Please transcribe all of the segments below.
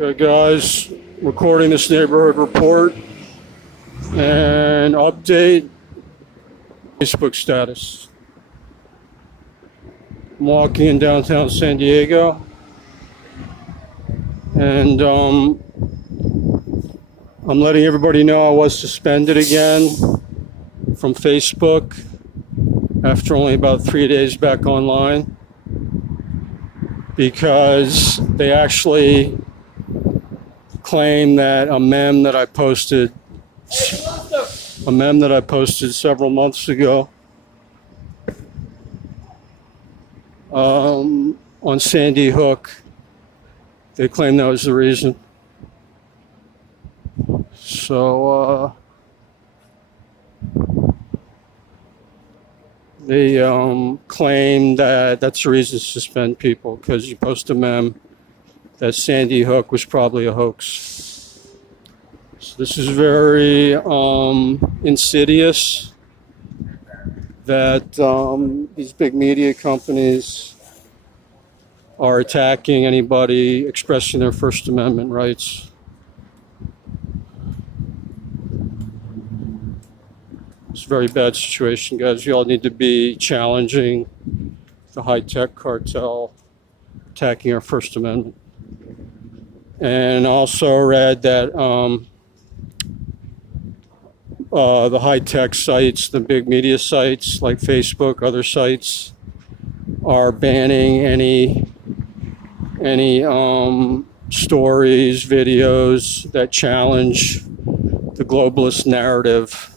Okay, guys, recording this neighborhood report and update Facebook status. I'm walking in downtown San Diego, and I'm letting everybody know I was suspended again from Facebook after only about 3 days back online, because they actually claim that a meme that I posted several months ago on Sandy Hook, they claim that was the reason. So they claim that that's the reason to suspend people, because you post a meme that Sandy Hook was probably a hoax. So this is very insidious that these big media companies are attacking anybody expressing their First Amendment rights. It's a very bad situation, guys. You all need to be challenging the high-tech cartel attacking our First Amendment. And also read that the high-tech sites, the big media sites like Facebook, other sites, are banning any stories, videos that challenge the globalist narrative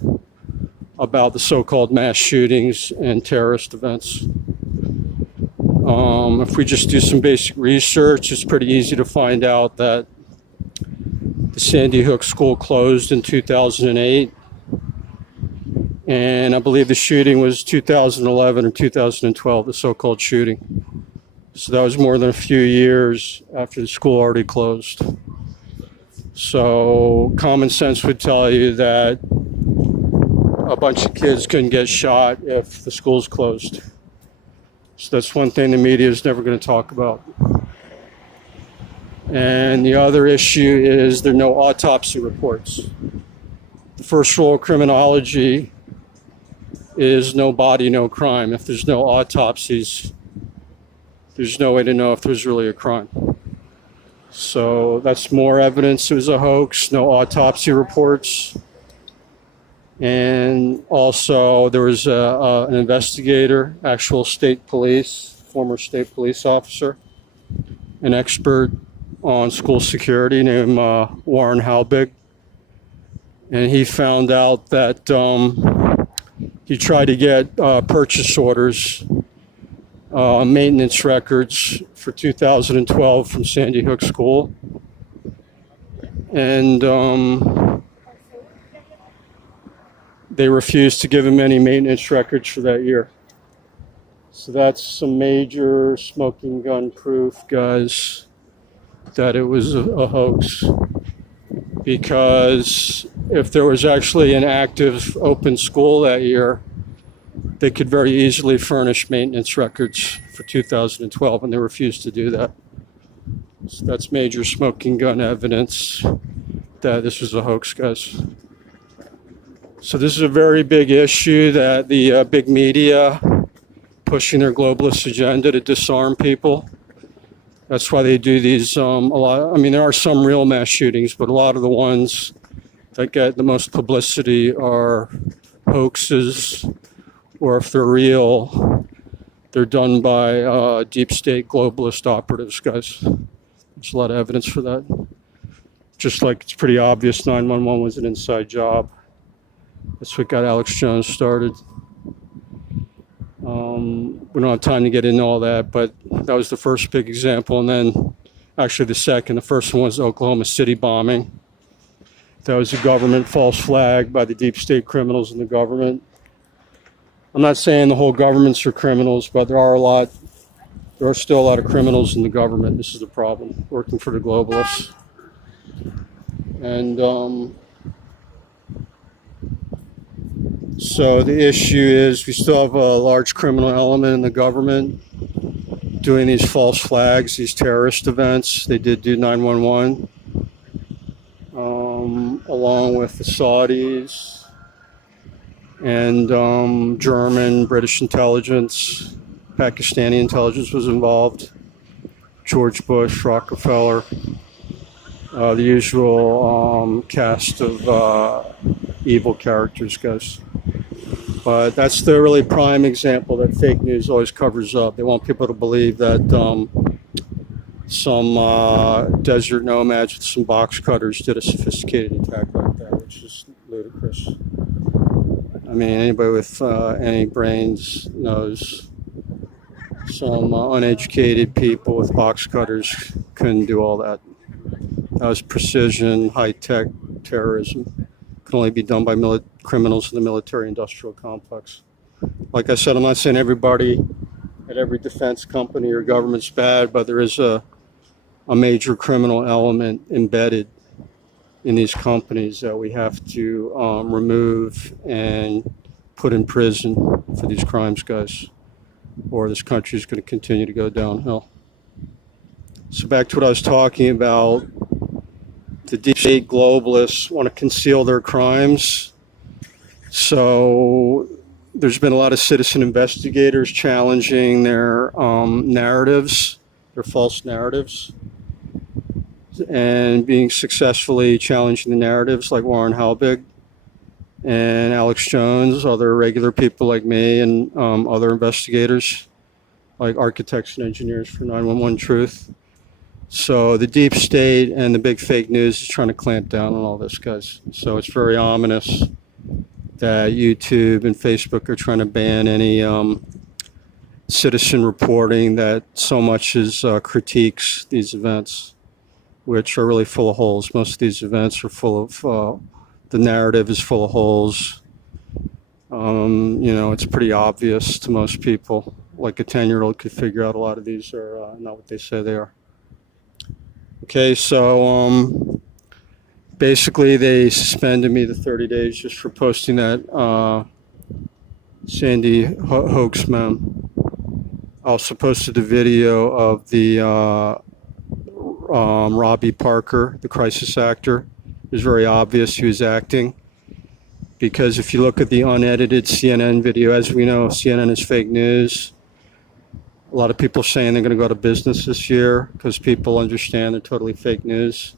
about the so-called mass shootings and terrorist events. If we just do some basic research, it's pretty easy to find out that the Sandy Hook school closed in 2008. And I believe the shooting was 2011 or 2012, the so-called shooting. So that was more than a few years after the school already closed. So common sense would tell you that a bunch of kids couldn't get shot if the school's closed. So that's one thing the media is never going to talk about. And the other issue is there are no autopsy reports. The first rule of criminology is no body, no crime. If there's no autopsies, there's no way to know if there's really a crime. So that's more evidence it was a hoax, no autopsy reports. And also there was an investigator, actual state police, former state police officer, an expert on school security named Warren Halbig. And he found out that he tried to get purchase orders, maintenance records for 2012 from Sandy Hook School. And they refused to give him any maintenance records for that year. So that's some major smoking gun proof, guys, that it was a hoax. Because if there was actually an active open school that year, they could very easily furnish maintenance records for 2012, and they refused to do that. So that's major smoking gun evidence that this was a hoax, guys. So this is a very big issue that the big media pushing their globalist agenda to disarm people. That's why they do these a lot. I mean, there are some real mass shootings, but a lot of the ones that get the most publicity are hoaxes, or if they're real, they're done by deep state globalist operatives, guys. There's a lot of evidence for that. Just like it's pretty obvious 911 was an inside job. That's what got Alex Jones started. We don't have time to get into all that, but that was the first big example. And then actually the second, the first one was the Oklahoma City bombing. That was a government false flag by the deep state criminals in the government. I'm not saying the whole governments are criminals, but there are still a lot of criminals in the government. This is the problem, working for the globalists. And so the issue is we still have a large criminal element in the government. doing these false flags, these terrorist events. They did do 911, along with the Saudis and German, British intelligence, Pakistani intelligence was involved, George Bush, Rockefeller, the usual cast of evil characters, guys. But that's the really prime example that fake news always covers up. They want people to believe that some desert nomads with some box cutters did a sophisticated attack like that, which is ludicrous. I mean, anybody with any brains knows some uneducated people with box cutters couldn't do all that. That was precision, high-tech terrorism. Can only be done by criminals in the military-industrial complex. Like I said, I'm not saying everybody at every defense company or government's bad, but there is a major criminal element embedded in these companies that we have to remove and put in prison for these crimes, guys, or this country is going to continue to go downhill. So back to what I was talking about. The deep state globalists want to conceal their crimes. So there's been a lot of citizen investigators challenging their narratives, their false narratives, and being successfully challenging the narratives, like Warren Halbig and Alex Jones, other regular people like me, and other investigators like architects and engineers for 911 Truth. So the deep state and the big fake news is trying to clamp down on all this, guys. So it's very ominous that YouTube and Facebook are trying to ban any citizen reporting that so much as critiques these events, which are really full of holes. Most of these events are full of, the narrative is full of holes. You know, it's pretty obvious to most people. Like a 10-year-old could figure out a lot of these are not what they say they are. Okay, so basically they suspended me the 30 days just for posting that Sandy hoax meme. I also posted a video of the Robbie Parker, the crisis actor. It was very obvious he was acting, because if you look at the unedited CNN video, as we know, CNN is fake news. A lot of people are saying they're going to go out of business this year because people understand they're totally fake news.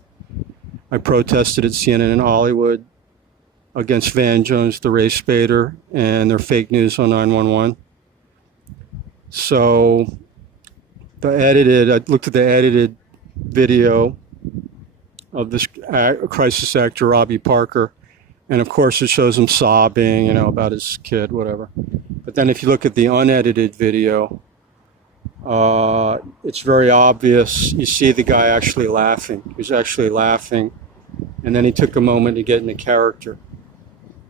I protested at CNN in Hollywood against Van Jones, the race baiter, and their fake news on 911. So I looked at the edited video of this crisis actor, Robbie Parker, and of course it shows him sobbing, you know, about his kid, whatever. But then if you look at the unedited video, it's very obvious. You see the guy actually laughing. He was actually laughing, and then he took a moment to get into character.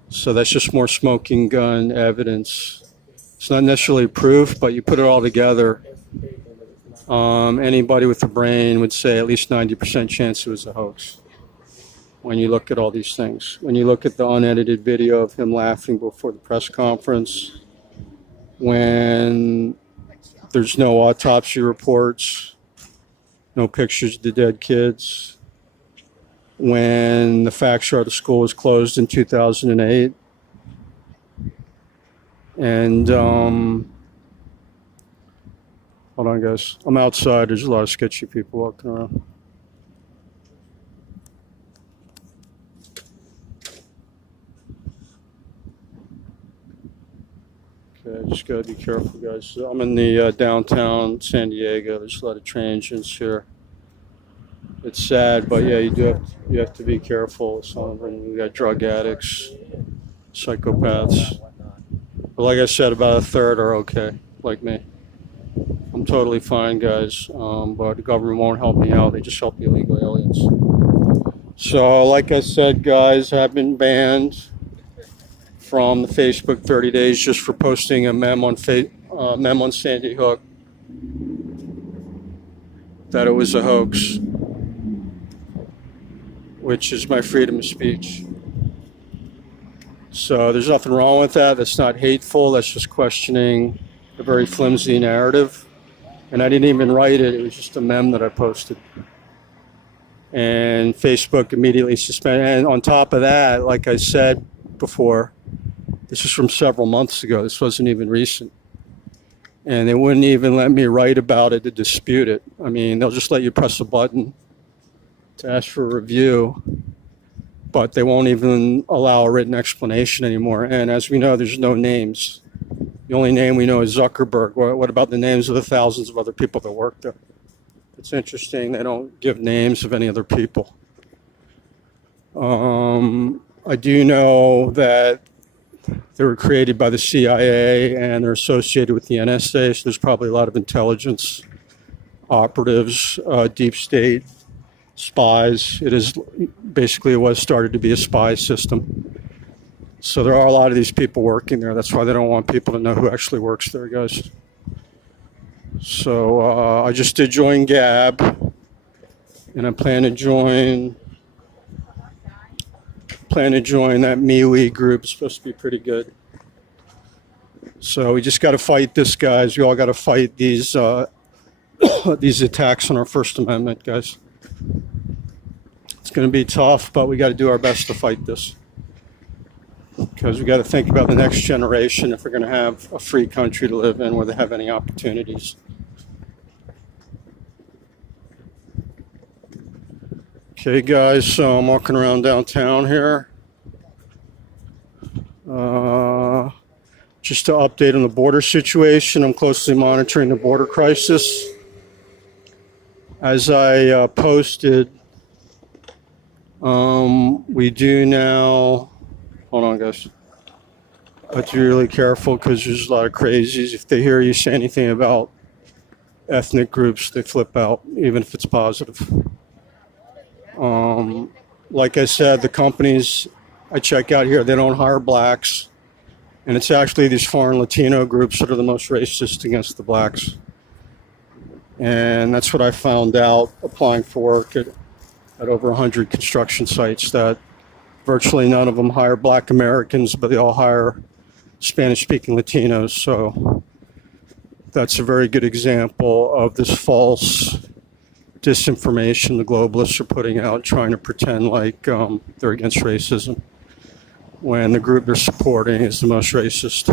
So that's just more smoking gun evidence. It's not necessarily proof, but you put it all together. Anybody with a brain would say at least 90% chance it was a hoax. When you look at all these things, when you look at the unedited video of him laughing before the press conference, when there's no autopsy reports, no pictures of the dead kids, when the facts are the school was closed in 2008, and hold on, guys. I'm outside. There's a lot of sketchy people walking around. Okay, just gotta be careful, guys. So I'm in the downtown San Diego. There's a lot of train engines here. It's sad, but yeah, you have to be careful with some of them. We got drug addicts, psychopaths. But like I said, about a third are okay, like me. I'm totally fine, guys, but the government won't help me out. They just help the illegal aliens. So, like I said, guys, I've been banned from the Facebook 30 days just for posting a meme on Sandy Hook that it was a hoax, which is my freedom of speech. So there's nothing wrong with that. That's not hateful. That's just questioning a very flimsy narrative. And I didn't even write it. It was just a meme that I posted. And Facebook immediately suspended. And on top of that, like I said before, this is from several months ago. This wasn't even recent. And they wouldn't even let me write about it to dispute it. I mean, they'll just let you press a button to ask for a review, but they won't even allow a written explanation anymore. And as we know, there's no names. The only name we know is Zuckerberg. What about the names of the thousands of other people that work there? It's interesting. They don't give names of any other people. I do know that they were created by the CIA and they're associated with the NSA, so there's probably a lot of intelligence operatives, deep state spies. It is basically, it was started to be a spy system. So there are a lot of these people working there. That's why they don't want people to know who actually works there, guys. So I just did join Gab, and I plan to join that MeWe group. It's supposed to be pretty good. So we just got to fight this, guys. We all got to fight these these attacks on our First Amendment, guys. It's going to be tough, but we got to do our best to fight this, because we got to think about the next generation if we're going to have a free country to live in where they have any opportunities. Okay, guys, so I'm walking around downtown here. Just to update on the border situation, I'm closely monitoring the border crisis. As I posted, we do now, hold on, guys. I have to be really careful because there's a lot of crazies. If they hear you say anything about ethnic groups, they flip out, even if it's positive. Like I said, the companies I check out here, they don't hire blacks. And it's actually these foreign Latino groups that are the most racist against the blacks. And that's what I found out applying for work at over 100 construction sites, that virtually none of them hire black Americans, but they all hire Spanish-speaking Latinos. So that's a very good example of this false disinformation the globalists are putting out, trying to pretend like they're against racism, when the group they're supporting is the most racist.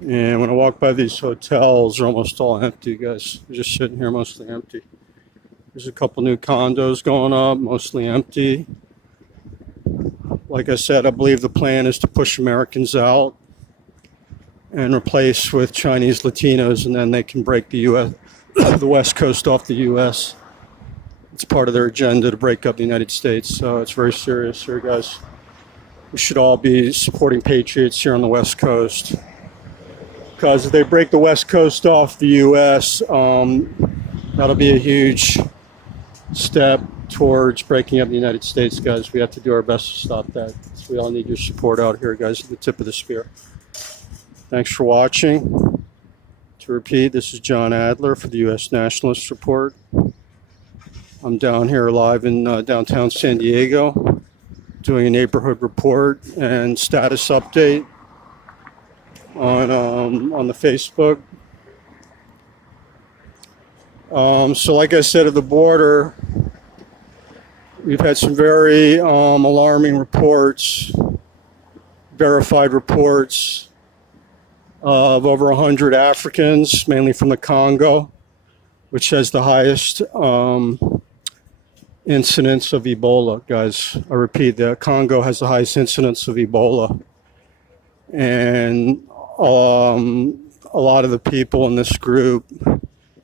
And when I walk by these hotels, they're almost all empty, guys. They're just sitting here mostly empty. There's a couple new condos going up, mostly empty. Like I said, I believe the plan is to push Americans out and replace with Chinese Latinos, and then they can break the U.S., the West Coast off the U.S. It's part of their agenda to break up the United States. So it's very serious here, guys. We should all be supporting patriots here on the West Coast, because if they break the West Coast off the U.S., that'll be a huge step towards breaking up the United States, guys. We have to do our best to stop that. So we all need your support out here, guys, at the tip of the spear. Thanks for watching. To repeat, this is John Adler for the U.S. Nationalist Report. I'm down here live in downtown San Diego, doing a neighborhood report and status update on the Facebook. So like I said, at the border, we've had some very alarming reports, verified reports of over 100 Africans, mainly from the Congo, which has the highest incidence of Ebola, guys. I repeat, the Congo has the highest incidence of Ebola. And a lot of the people in this group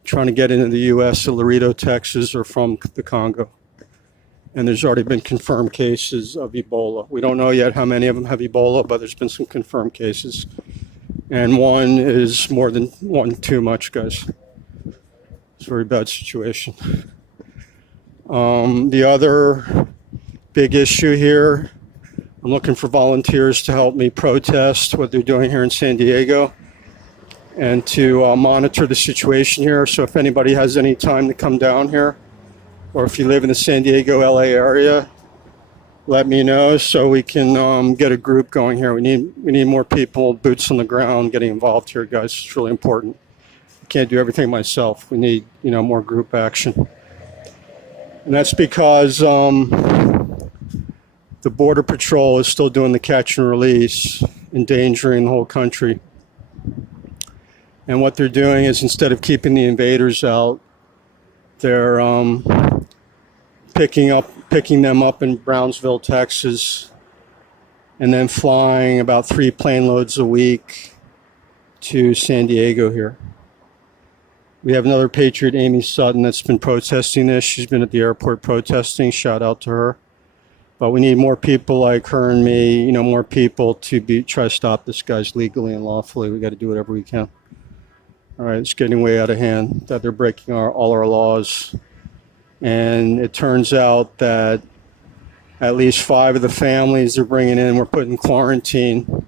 trying to get into the U.S. at Laredo, Texas, are from the Congo. And there's already been confirmed cases of Ebola. We don't know yet how many of them have Ebola, but there's been some confirmed cases. And one is more than one too much, guys. It's a very bad situation. The other big issue here, I'm looking for volunteers to help me protest what they're doing here in San Diego and to monitor the situation here. So if anybody has any time to come down here, or if you live in the San Diego, LA area, let me know so we can get a group going here. We need more people, boots on the ground, getting involved here, guys. It's really important. I can't do everything myself. We need, more group action. And that's because the Border Patrol is still doing the catch and release, endangering the whole country. And what they're doing is, instead of keeping the invaders out, they're picking them up in Brownsville, Texas, and then flying about 3 plane loads a week to San Diego here. We have another patriot, Amy Sutton, that's been protesting this. She's been at the airport protesting. Shout out to her. But we need more people like her and me, more people to try to stop this guys legally and lawfully. We got to do whatever we can. All right, it's getting way out of hand that they're breaking all our laws. And it turns out that at least 5 of the families they're bringing in, we're putting in quarantine.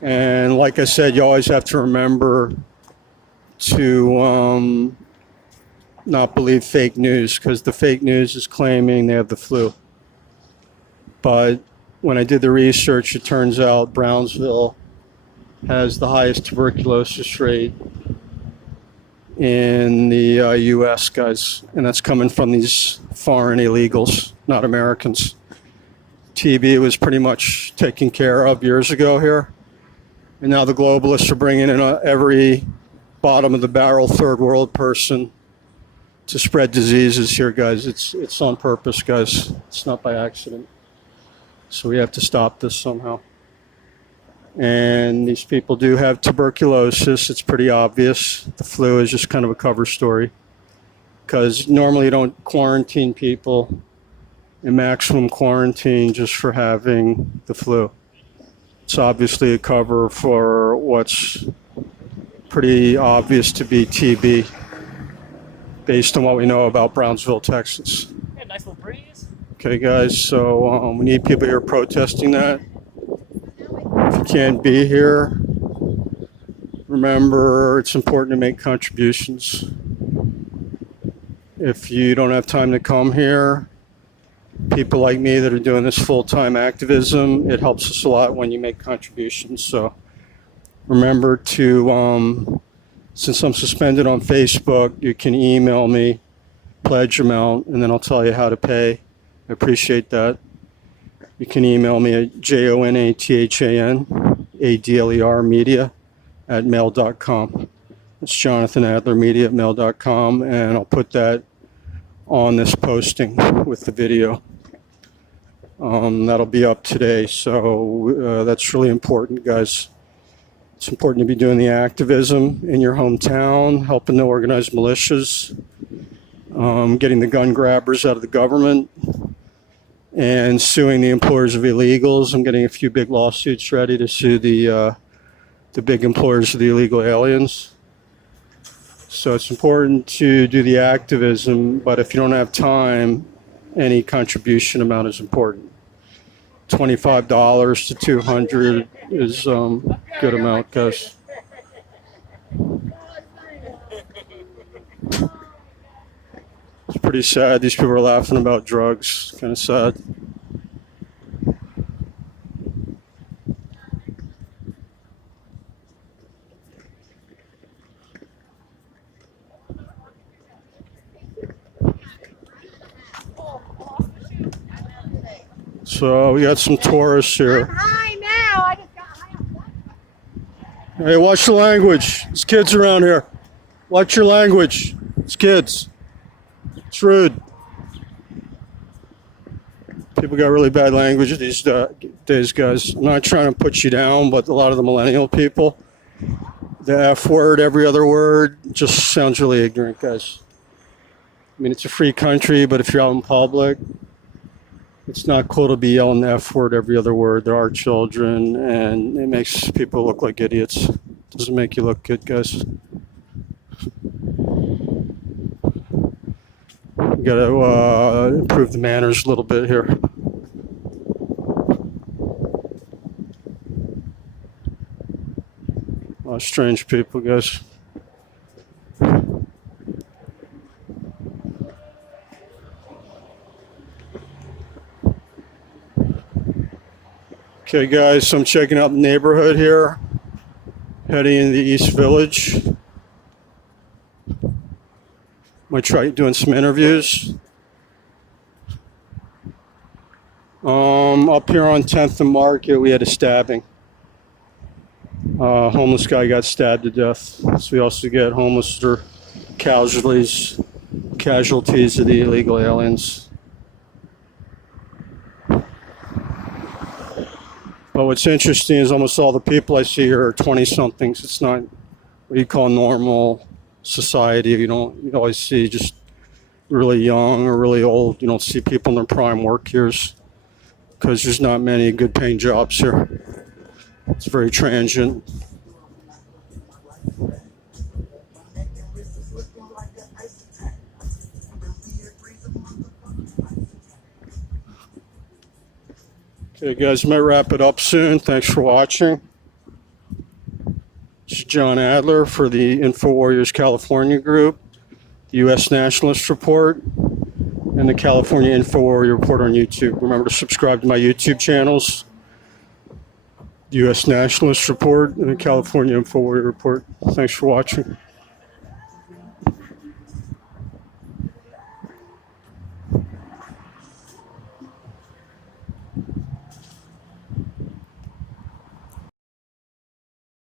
And like I said, you always have to remember to not believe fake news, because the fake news is claiming they have the flu. But when I did the research, it turns out Brownsville has the highest tuberculosis rate in the U.S., guys, and that's coming from these foreign illegals, not Americans. TB was pretty much taken care of years ago here, and now the globalists are bringing in every bottom of the barrel third world person to spread diseases here, guys. It's on purpose, guys. It's not by accident. So we have to stop this somehow. And these people do have tuberculosis. It's pretty obvious. The flu is just kind of a cover story, because normally you don't quarantine people in maximum quarantine just for having the flu. It's obviously a cover for what's pretty obvious to be TB, based on what we know about Brownsville, Texas. Hey, nice little breeze. Okay, guys, so we need people here protesting that. If you can't be here, remember it's important to make contributions. If you don't have time to come here, people like me that are doing this full-time activism, it helps us a lot when you make contributions. So remember to, since I'm suspended on Facebook, you can email me, pledge amount, and then I'll tell you how to pay. I appreciate that. You can email me at JonathanAdler media@mail.com. It's Jonathan Adler media@mail.com, and I'll put that on this posting with the video. That'll be up today, so that's really important, guys. It's important to be doing the activism in your hometown, helping the organized militias, getting the gun grabbers out of the government, and suing the employers of illegals. I'm getting a few big lawsuits ready to sue the big employers of the illegal aliens. So it's important to do the activism, but if you don't have time, any contribution amount is important. $25 to $200 is a good amount, guys. It's pretty sad. These people are laughing about drugs. Kind of sad. So we got some tourists here. I'm high now. I just got high. Hey, watch the language. There's kids around here. Watch your language. It's kids. It's rude. People got really bad language these days, guys. I'm not trying to put you down, but a lot of the millennial people, the F word, every other word, just sounds really ignorant, guys. I mean, it's a free country, but if you're out in public, it's not cool to be yelling the F word every other word. There are children, and it makes people look like idiots. Doesn't make you look good, guys. We got to improve the manners a little bit here. A lot of strange people, guys. Okay, guys, so I'm checking out the neighborhood here, heading into the East Village. Might try doing some interviews. Up here on 10th and Market, we had a stabbing. Homeless guy got stabbed to death. So we also get homeless or casualties of the illegal aliens. But what's interesting is almost all the people I see here are 20-somethings. It's not what you call normal society. You always see just really young or really old. You don't see people in their prime work years because there's not many good paying jobs here. It's very transient. Okay, guys, might wrap it up soon. Thanks for watching. This is John Adler for the InfoWarriors California group, the U.S. Nationalist Report, and the California InfoWarrior Report on YouTube. Remember to subscribe to my YouTube channels, the U.S. Nationalist Report and the California InfoWarrior Report. Thanks for watching.